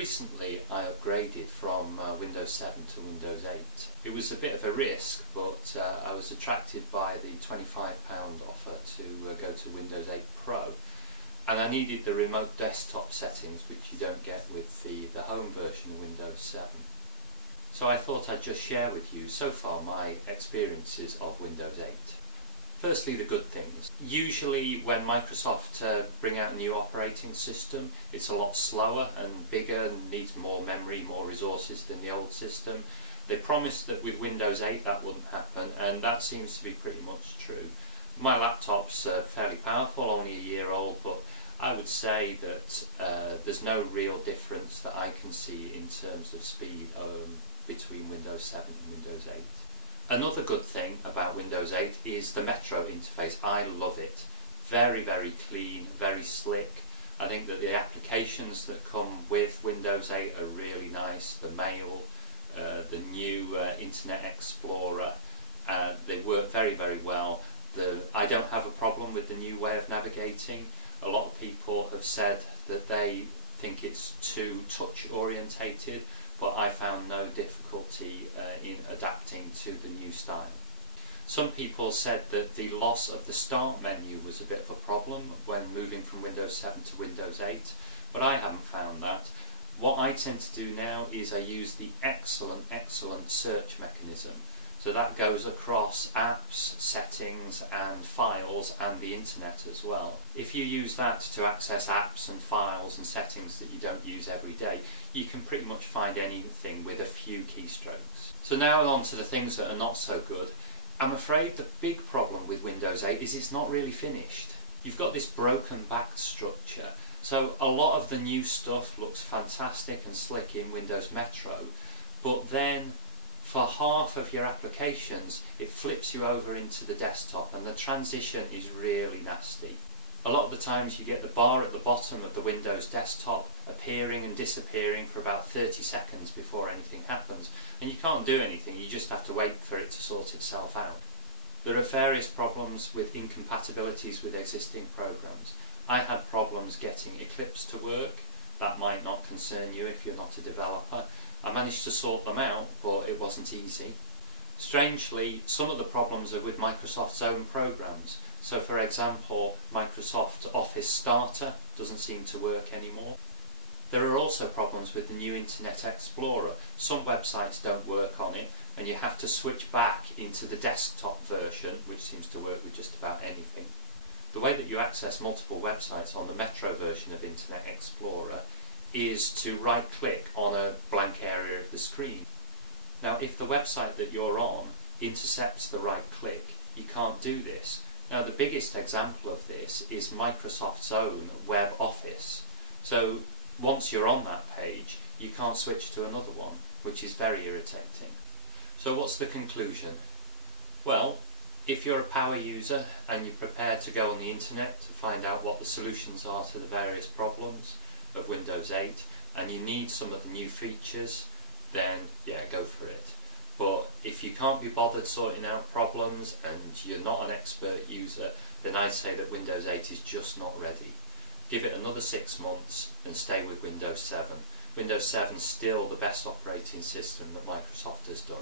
recently I upgraded from Windows 7 to Windows 8. It was a bit of a risk, but I was attracted by the £25 offer to go to Windows 8 Pro, and I needed the remote desktop settings, which you don't get with the home version of Windows 7. So I thought I'd just share with you so far my experiences of Windows 8. Firstly, the good things. Usually when Microsoft bring out a new operating system, it's a lot slower and bigger and needs more memory, more resources than the old system. They promised that with Windows 8 that wouldn't happen, and that seems to be pretty much true. My laptop's fairly powerful, only a year old, but I would say that there's no real difference that I can see in terms of speed between Windows 7 and Windows 8. Another good thing about Windows 8 is the Metro interface. I love it. Very, very clean, very slick. I think that the applications that come with Windows 8 are really nice. The Mail, the new Internet Explorer, they work very, very well. I don't have a problem with the new way of navigating. A lot of people have said that they think it's too touch orientated, but I found no difficulty in adapting to the new style. Some people said that the loss of the start menu was a bit of a problem when moving from Windows 7 to Windows 8, but I haven't found that. What I tend to do now is I use the excellent search mechanism. So that goes across apps, settings and files and the internet as well. If you use that to access apps and files and settings that you don't use every day, you can pretty much find anything with a few keystrokes. So now on to the things that are not so good. I'm afraid the big problem with Windows 8 is it's not really finished. You've got this broken back structure. So a lot of the new stuff looks fantastic and slick in Windows Metro, but then for half of your applications it flips you over into the desktop, and the transition is really nasty. A lot of the times you get the bar at the bottom of the Windows desktop appearing and disappearing for about 30 seconds before anything happens, and you can't do anything, you just have to wait for it to sort itself out. There are various problems with incompatibilities with existing programs. I had problems getting Eclipse to work. That might not concern you if you're not a developer. I managed to sort them out, but it wasn't easy. Strangely, some of the problems are with Microsoft's own programs. So for example, Microsoft Office Starter doesn't seem to work anymore. There are also problems with the new Internet Explorer. Some websites don't work on it, and you have to switch back into the desktop version, which seems to work with just about anything. The way that you access multiple websites on the Metro version of Internet Explorer is to right-click on a blank area of the screen. Now, if the website that you're on intercepts the right-click, you can't do this. Now, the biggest example of this is Microsoft's own Web Office. So, once you're on that page, you can't switch to another one, which is very irritating. So, what's the conclusion? Well, if you're a power user and you're prepared to go on the internet to find out what the solutions are to the various problems of Windows 8, and you need some of the new features, then yeah, go for it. But if you can't be bothered sorting out problems and you're not an expert user, then I'd say that Windows 8 is just not ready. Give it another 6 months and stay with Windows 7. Windows 7 is still the best operating system that Microsoft has done.